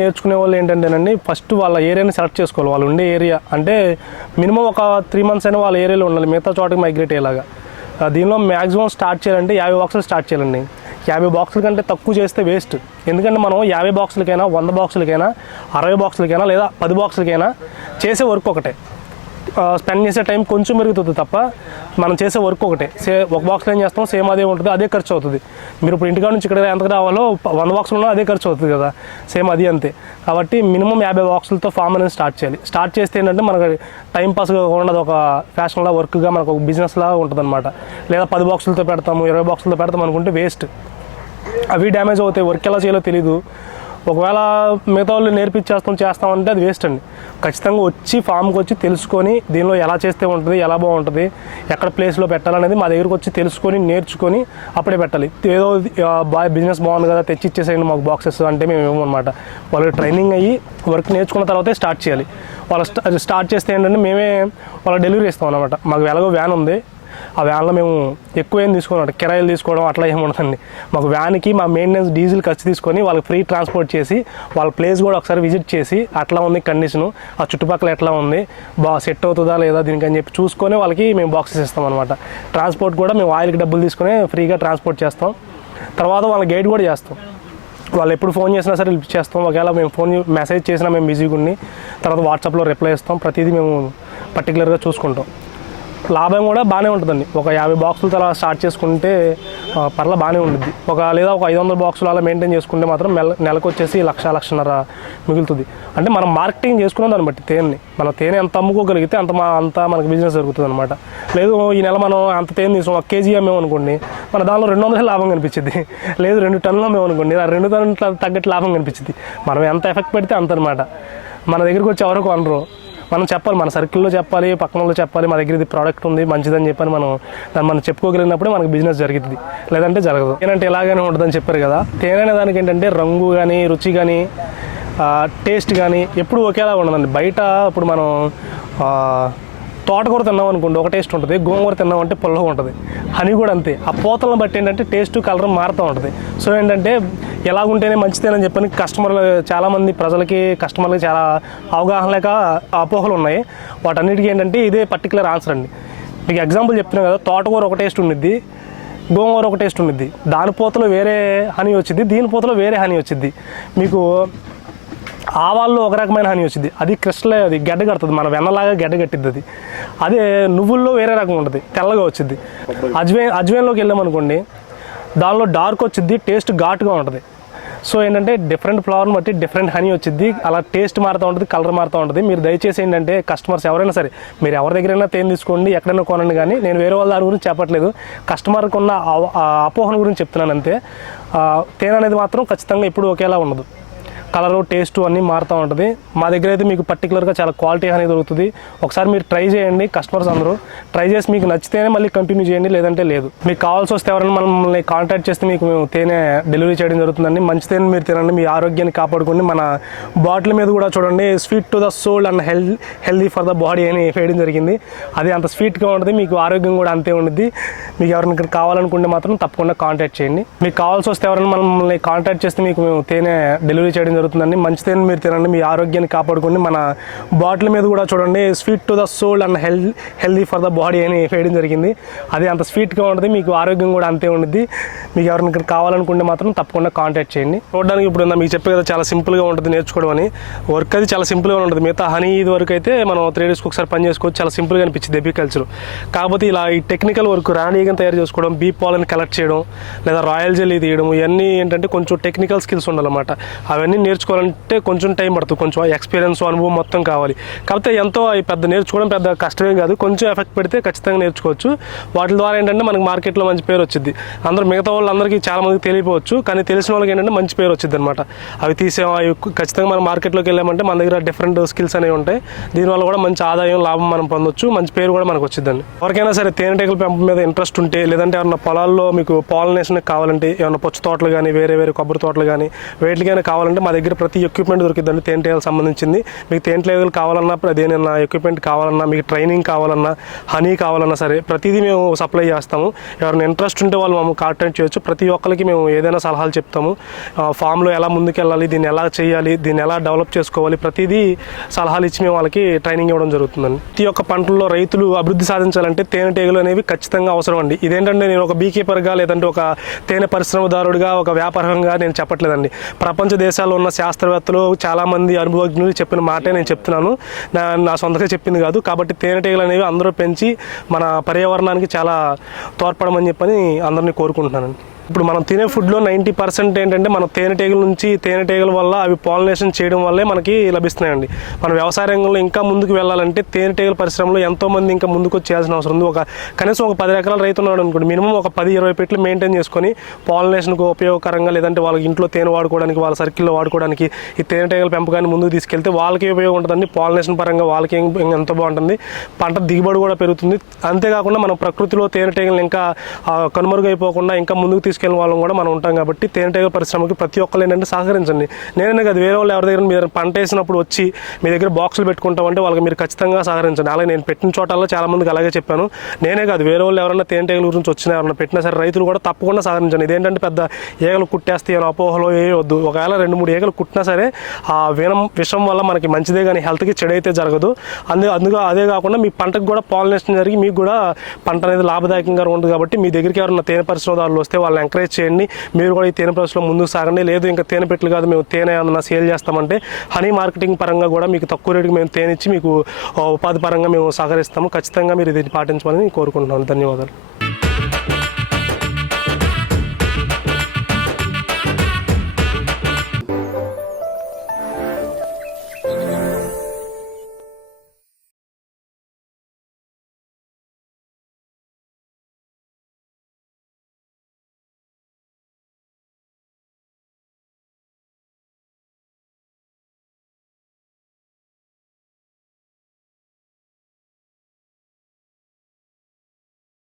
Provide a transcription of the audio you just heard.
నేర్చుకునే వాళ్ళు ఏంటంటేనండి ఫస్ట్ వాళ్ళ ఏరియాని సెలెక్ట్ చేసుకోవాలి. వాళ్ళు ఉండే ఏరియా అంటే మినిమం ఒక త్రీ మంత్స్ అయినా వాళ్ళ ఏరియాలో ఉండాలి. మిగతా చోటకి మైగ్రేట్ అయ్యేలాగా. దీనిలో మ్యాక్సిమం స్టార్ట్ చేయాలంటే యాభై బాక్సులు స్టార్ట్ చేయాలండి. యాభై బాక్సుల కంటే తక్కువ చేస్తే వేస్ట్ ఎందుకంటే మనం యాభై బాక్సులకైనా వంద బాక్సులకైనా అరవై బాక్సులకైనా లేదా పది బాక్సులకైనా చేసే వర్క్ ఒకటే. స్పెండ్ చేసే టైం కొంచెం పెరుగుతుంది తప్ప మనం చేసే వర్క్ ఒకటే. సే ఒక బాక్స్లో ఏం చేస్తాం సేమ్ అదే ఉంటుంది అదే ఖర్చు అవుతుంది. మీరు ఇప్పుడు ఇంటికాడ నుంచి ఇక్కడ ఎంత రావాలో వంద బాక్సులు ఉన్నా అదే ఖర్చు అవుతుంది కదా. సేమ్ అది అంతే. కాబట్టి మినిమం యాభై బాక్సులతో ఫామ్ అనేది స్టార్ట్ చేయాలి. స్టార్ట్ చేస్తే ఏంటంటే మనకు టైం పాస్గా ఉండదు ఒక ఫ్యాషన్లా వర్క్గా మనకు ఒక బిజినెస్ లాగా ఉంటుంది అనమాట లేదా పది బాక్సులతో పెడతాము ఇరవై బాక్సులతో పెడతాం అనుకుంటే వేస్ట్ అవి డ్యామేజ్ అవుతాయి వర్క్ ఎలా చేయాలో తెలీదు. ఒకవేళ మిగతా వాళ్ళు నేర్పించేస్తాం చేస్తామంటే అది వేస్ట్ అండి. ఖచ్చితంగా వచ్చి ఫామ్కి వచ్చి తెలుసుకొని దీనిలో ఎలా చేస్తే ఉంటుంది ఎలా బాగుంటుంది ఎక్కడ ప్లేస్లో పెట్టాలనేది మా దగ్గరకు వచ్చి తెలుసుకొని నేర్చుకొని అప్పుడే పెట్టాలి. ఏదో ఆ, బాగా బిజినెస్ బాగుంది కదా తెచ్చి ఇచ్చేసేయండి మాకు బాక్సెస్ అంటే మేము ఇవ్వమన్నమాట వాళ్ళకి ట్రైనింగ్ అయ్యి వర్క్ నేర్చుకున్న తర్వాతే స్టార్ట్ చేయాలి. వాళ్ళు స్టార్ట్ చేస్తే ఏంటంటే మేమే వాళ్ళ డెలివరీ ఇస్తాం అనమాట మాకు ఎలాగో వ్యాన్ ఉంది. ఆ వ్యాన్లో మేము ఎక్కువ ఏం తీసుకోవడం కిరాయిలు తీసుకోవడం అట్లా ఏమి ఉండదండి. మాకు వ్యాన్కి మా మెయింటెనెన్స్ డీజిల్ ఖర్చు తీసుకొని వాళ్ళకి ఫ్రీ ట్రాన్స్పోర్ట్ చేసి వాళ్ళ ప్లేస్ కూడా ఒకసారి విజిట్ చేసి అట్లా ఉంది కండిషను ఆ చుట్టుపక్కల ఎట్లా ఉంది? బా సెట్ అవుతుందా లేదా దీనికి అని చెప్పి చూసుకొని వాళ్ళకి మేము బాక్సెస్ ఇస్తాం అనమాట. ట్రాన్స్పోర్ట్ కూడా మేము ఆయిల్కి డబ్బులు తీసుకొని ఫ్రీగా ట్రాన్స్పోర్ట్ చేస్తాం. తర్వాత వాళ్ళ గైడ్ కూడా చేస్తాం. వాళ్ళు ఎప్పుడు ఫోన్ చేసినా సరే చేస్తాం. ఒకవేళ మేము ఫోన్ మెసేజ్ చేసినా మేము బిజీగా ఉండి తర్వాత వాట్సాప్లో రిప్లై ఇస్తాం. ప్రతిదీ మేము పర్టికులర్గా చూసుకుంటాం. లాభం కూడా బాగానే ఉంటుందండి. ఒక యాభై బాక్సులతో అలా స్టార్ట్ చేసుకుంటే పర్ల బాగానే ఉంటుంది ఒక లేదా ఒక ఐదు వందల బాక్సులు అలా మెయింటైన్ చేసుకుంటే మాత్రం నెల నెలకు వచ్చేసి లక్ష లక్షన్నర మిగులుతుంది. అంటే మనం మార్కెటింగ్ చేసుకున్న దాన్ని బట్టి తేనెని మన తేనె ఎంత అమ్ముకోగలిగితే అంత మా అంత మనకి బిజినెస్ జరుగుతుంది అనమాట లేదు ఈ నెల మనం అంత తేనె తీసుకుని ఒక కేజీ అమ్మేం అనుకోండి మన దానిలో రెండు వందల లాభం కనిపించింది. లేదు రెండు టన్నులు అమ్మేం అనుకోండి ఆ రెండు టన్నుల తగ్గట్టు లాభం కనిపించింది. మనం ఎంత ఎఫెక్ట్ పెడితే అంత అనమాట మన దగ్గరికి వచ్చి ఎవరో కొనరు. మనం చెప్పాలి మన సర్కిల్లో చెప్పాలి పక్కన వాళ్ళు చెప్పాలి మా దగ్గర ఇది ప్రోడక్ట్ ఉంది మంచిదని చెప్పని మనం దాన్ని మనం చెప్పుకోగలిగినప్పుడే మనకి బిజినెస్ జరుగుతుంది. లేదంటే జరగదు. ఏంటంటే ఇలాగనే ఉంటుందని చెప్పారు కదా. తేనె అనే దానికి ఏంటంటే రంగు కానీ రుచి కానీ టేస్ట్ కానీ ఎప్పుడు ఒకేలా ఉండదండి. బయట ఇప్పుడు మనం తోటకూర తిన్నాం అనుకోండి ఒక టేస్ట్ ఉంటుంది. గోంగూర తిన్నాం అంటే పుల్లగా ఉంటుంది. హనీ కూడా అంతే. ఆ పోతలను బట్టి ఏంటంటే టేస్ట్ కలర్ మారుతూ ఉంటుంది. సో ఏంటంటే ఎలాగుంటేనే మంచిదేనని చెప్పని కస్టమర్లు చాలామంది ప్రజలకి కస్టమర్లకి చాలా అవగాహన లేక అపోహలు ఉన్నాయి. వాటన్నిటికీ ఏంటంటే ఇదే పర్టికులర్ ఆన్సర్ అండి. మీకు ఎగ్జాంపుల్ చెప్తున్నాను కదా తోటకూర ఒక టేస్ట్ ఉండిద్ది గోంగూర ఒక టేస్ట్ ఉండిద్ది. దాని పూతలో వేరే హనీ వచ్చింది దీని పూతలో వేరే హనీ వచ్చింది మీకు ఆవాల్లో ఒక రకమైన హనీ వచ్చింది. అది క్రిస్టల్ అది గడ్డ కడుతుంది. మన వెన్నలాగా గడ్డ కట్టిద్ది అది. అదే నువ్వుల్లో వేరే రకం ఉంటుంది. తెల్లగా వచ్చింది అజ్వే అజ్వైన్లోకి వెళ్ళామనుకోండి దానిలో డార్క్ వచ్చింది టేస్ట్ ఘాటుగా ఉంటుంది. సో ఏంటంటే డిఫరెంట్ ఫ్లవర్ని బట్టి డిఫరెంట్ హనీ వచ్చింది అలా టేస్ట్ మారుతూ ఉంటుంది కలర్ మారుతూ ఉంటుంది. మీరు దయచేసి ఏంటంటే కస్టమర్స్ ఎవరైనా సరే మీరు ఎవరి దగ్గరైనా తేనె తీసుకోండి ఎక్కడైనా కొనండి కానీ నేను వేరే వాళ్ళ దాని గురించి చెప్పట్లేదు. కస్టమర్కి ఉన్న అవ- ఆ అపోహన గురించి చెప్తున్నాను అంతే. తేనె అనేది మాత్రం ఖచ్చితంగా ఇప్పుడు ఒకేలా ఉండదు. కలరు టేస్ట్ అన్నీ మారుతూ ఉంటుంది. మా దగ్గర అయితే మీకు పర్టికులర్గా చాలా క్వాలిటీ అనేది దొరుకుతుంది. ఒకసారి మీరు ట్రై చేయండి కస్టమర్స్ అందరూ. ట్రై చేసి మీకు నచ్చితేనే మళ్ళీ కంటిన్యూ చేయండి లేదంటే లేదు. మీకు కావాల్సి వస్తే ఎవరైనా మనల్ని కాంటాక్ట్ చేస్తే మీకు మేము తేనె డెలివరీ చేయడం జరుగుతుందండి. మంచి తేనె మీరు తినండి మీ ఆరోగ్యాన్ని కాపాడుకోండి. మన బాటిల్ మీద కూడా చూడండి sweet to the soul and health healthy for the body అని వేయడం జరిగింది. అది అంత స్వీట్గా ఉంటుంది మీకు ఆరోగ్యం కూడా అంతే ఉంటుంది మీకు ఎవరైనా ఇక్కడ కావాలనుకుంటే మాత్రం తప్పకుండా కాంటాక్ట్ చేయండి. మీకు కావాల్సి వస్తే ఎవరైనా మనల్ని కాంటాక్ట్ చేస్తే మీకు మేము తేనె డెలివరీ చేయడం జరుగుతుందండి. మంచి తేనె మీరు తినండి మీ ఆరోగ్యాన్ని కాపాడుకోండి. మన బాటిల్ మీద కూడా చూడండి sweet to the soul and hell healthy for the body అని వేయడం జరిగింది. అది అంత స్వీట్గా ఉంటుంది మీకు ఆరోగ్యం కూడా అంతే ఉంటుంది మీకు ఎవరిని ఇక్కడ కావాలనుకుంటే మాత్రం తప్పకుండా కాంటాక్ట్ చేయండి. చూడడానికి ఇప్పుడు మీకు చెప్పే కదా చాలా సింపుల్గా ఉంటుంది నేర్చుకోవడం అని. వర్క్ అది చాలా సింపుల్గా ఉంటుంది. మిగతా హనీ ఇది వరకు అయితే మనం త్రీ డేస్కి ఒకసారి పని చేసుకోవచ్చు. చాలా సింపుల్గా అనిపించింది ఎపికల్చర్ కాకపోతే ఇలా ఈ టెక్నికల్ వర్క్ రాణీగా తయారు చేసుకోవడం బీ పాలని కలెక్ట్ చేయడం లేదా రాయల్ జెల్లీ తీయడం ఇవన్నీ ఏంటంటే కొంచెం టెక్నికల్ స్కిల్స్ ఉండాలన్నమాట. అవన్నీ నేర్చుకోవాలంటే కొంచెం టైం పడుతుంది. కొంచెం ఎక్స్పీరియన్స్ అనుభవం మొత్తం కావాలి. కాకపోతే ఎంతో అవి పెద్ద నేర్చుకోవడం పెద్ద కష్టమే కాదు. కొంచెం ఎఫెక్ట్ పెడితే ఖచ్చితంగా నేర్చుకోవచ్చు. వాటి ద్వారా ఏంటంటే మనకి మార్కెట్లో మంచి పేరు వచ్చింది అందరూ మిగతా వాళ్ళందరికీ చాలా మందికి తెలియపోవచ్చు కానీ తెలిసిన వాళ్ళకి ఏంటంటే మంచి పేరు వచ్చింది అనమాట అవి తీసేవా? అవి ఖచ్చితంగా మనం మార్కెట్లోకి వెళ్ళామంటే మన దగ్గర డిఫరెంట్ స్కిల్స్ అనేవి ఉంటాయి. దీనివల్ల కూడా మంచి ఆదాయం లాభం మనం పొందొచ్చు. మంచి పేరు కూడా మనకు వచ్చిందండి ఎవరికైనా సరే తేనెటీగల పెంపకం మీద ఇంట్రెస్ట్ ఉంటే లేదంటే ఏమన్నా పొలాల్లో మీకు పాలినేషన్ కావాలంటే ఏమన్నా పొచ్చు తోటలు కానీ వేరే వేరే కొబ్బరి తోటలు కానీ వేటికైనా కావాలంటే మా దగ్గర ప్రతి ఎక్విప్మెంట్ దొరికిద్దండి. తేనెటీగలకు సంబంధించింది. మీకు తేనెటీగలు కావాలన్నా అదేనన్నా ఎక్విప్మెంట్ కావాలన్నా మీకు ట్రైనింగ్ కావాలన్నా హనీ కావాలన్నా సరే ప్రతిదీ మేము సప్లై చేస్తాము. ఎవరైనా ఇంట్రెస్ట్ ఉంటే వాళ్ళు మేము కాంటాక్ట్ చేయొచ్చు. ప్రతి ఒక్కరికి మేము ఏదైనా సలహాలు చెప్తాము. ఫామ్లో ఎలా ముందుకెళ్ళాలి దీన్ని ఎలా చేయాలి దీన్ని ఎలా డెవలప్ చేసుకోవాలి ప్రతిదీ సలహాలు ఇచ్చి మేము వాళ్ళకి ట్రైనింగ్ ఇవ్వడం జరుగుతుందండి. ప్రతి ఒక్క పంటల్లో రైతులు అభివృద్ధి సాధించాలంటే తేనెటీగలు అనేవి ఖచ్చితంగా అవసరం అండి. ఇదేంటంటే నేను ఒక బీకీపర్గా లేదంటే ఒక తేనె పరిశ్రమదారుడిగా ఒక వ్యాపారంగా నేను చెప్పట్లేదండి. ప్రపంచ దేశాల్లో ఉన్న శాస్త్రవేత్తలు చాలామంది అనుభవజ్ఞులు చెప్పిన మాటే నేను చెప్తున్నాను. నా నా సొంతగా చెప్పింది కాదు. కాబట్టి తేనెటీగలు అనేవి అందరూ పెంచి మన పర్యావరణానికి చాలా తోడ్పడమని చెప్పని అందరినీ కోరుకుంటున్నానండి. ఇప్పుడు మనం తినే ఫుడ్లో నైంటీ పర్సెంట్ ఏంటంటే మన తేనెటీగల నుంచి తేనెటీగల వల్ల అవి పాలినేషన్ చేయడం వల్లే మనకి లభిస్తున్నాయండి. మన వ్యవసాయ రంగంలో ఇంకా ముందుకు వెళ్ళాలంటే తేనెటీగల పరిశ్రమలో ఎంతోమంది ఇంకా ముందుకు చేయాల్సిన అవసరం ఉంది. ఒక కనీసం ఒక పది ఎకరాల రైతు ఉన్నాడు అనుకోండి మినిమం ఒక పది ఇరవై పెట్లు మెయింటైన్ చేసుకొని పాలినేషన్కు ఉపయోగకరంగా లేదంటే వాళ్ళకి ఇంట్లో తేనె వాడుకోవడానికి వాళ్ళ సర్కిల్లో వాడుకోవడానికి ఈ తేనెటీగల పెంపకాన్ని ముందుకు తీసుకెళ్తే వాళ్ళకి ఉపయోగం ఉంటుందండి. పాలినేషన్ పరంగా వాళ్ళకి ఎంతో బాగుంటుంది. పంట దిగుబడి కూడా పెరుగుతుంది. అంతేకాకుండా మనం ప్రకృతిలో తేనెటీగలు ఇంకా కనుమరుగైపోకుండా ఇంకా ముందుకు తీసుకెళ్ళిన వాళ్ళం కూడా మనం ఉంటాం కాబట్టి తేనెటీగల పరిశ్రమకి ప్రతి ఒక్కరు ఏంటంటే సహకరించండి. నేనే కాదు వేరే వాళ్ళు ఎవరి దగ్గర మీరు పంట వేసినప్పుడు వచ్చి మీ దగ్గర బాక్సులు పెట్టుకుంటామంటే వాళ్ళకి మీరు ఖచ్చితంగా సహకరించండి. అలాగే నేను పెట్టిన చోటల్లో చాలా మందికి అలాగే చెప్పాను. నేనే కాదు వేరే వాళ్ళు ఎవరైనా తేనెటీగల గురించి వచ్చినా ఎవరైనా పెట్టినా సరే రైతులు కూడా తప్పకుండా సహకరించండి. ఇదేంటంటే పెద్ద ఈగలు కుట్టేస్తే అని అపోహలో ఏ వద్దు. ఒకవేళ రెండు మూడు ఈగలు కుట్టినా సరే ఆ వినం విషం వల్ల మనకి మంచిదే కానీ హెల్త్కి చెడైతే జరగదు. అందు అందుకు అదే కాకుండా మీ పంటకు కూడా పాలినేషన్ జరిగి మీకు కూడా పంట అనేది లాభదాయకంగా ఉంటుంది కాబట్టి మీ దగ్గరికి ఎవరైనా తేనె పరిశ్రమదారులు వస్తే వాళ్ళని ఎంకరేజ్ చేయండి. మీరు కూడా ఈ తేనె పరిశ్రమలో ముందుకు సాగండి. లేదు ఇంకా తేనె పెట్లు కాదు మేము తేనె ఏమన్నా సేల్ చేస్తామంటే హనీ మార్కెటింగ్ పరంగా కూడా మీకు తక్కువ రేటుకి మేము తేనె ఇచ్చి మీకు ఉపాధి పరంగా మేము సహకరిస్తాము. ఖచ్చితంగా మీరు దీన్ని పాటించమని కోరుకుంటున్నాను. ధన్యవాదాలు.